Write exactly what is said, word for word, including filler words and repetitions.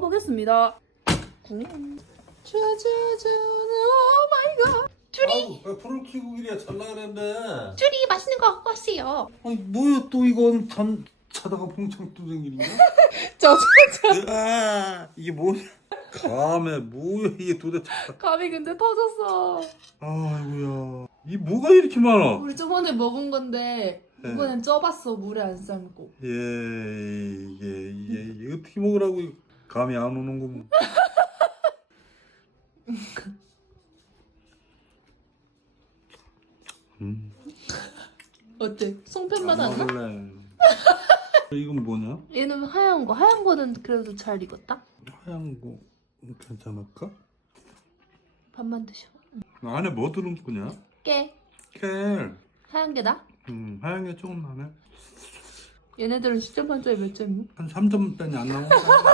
먹어보겠습니다. 음. 짜자잔, 오 마이 갓. 쭈리, 왜 불을 켜고 이래 잘라 그랬는데. 쭈리 맛있는 거 갖고 왔어요. 아니 뭐야 또 이건 잠 자다가 봉창 뚜쟁 일인가? 저, 저, 저. 아 이게 뭐야? 감에 뭐야 이게 도대체? 감이 근데 터졌어. 아이고야 이 뭐가 이렇게 많아? 우리 저번에 먹은 건데 네. 이번엔 쪄봤어. 물에 안 삶고. 예 이게 이게 이게 어떻게 먹으라고 감이 안 오는 거 뭐. 음. 어때? 송편맛 안 나? 먹을래. 이건 뭐냐? 얘는 하얀 거. 하얀 거는 그래도 잘 익었다. 하얀 거 괜찮을까? 밥만 드셔. 안에 뭐 들은 거냐? 깨. 켈. 하얀 게 나? 음 하얀 게 조금 나네. 얘네들은 십 점 만점에 몇 점이야? 한 삼 점대는 안 나온 거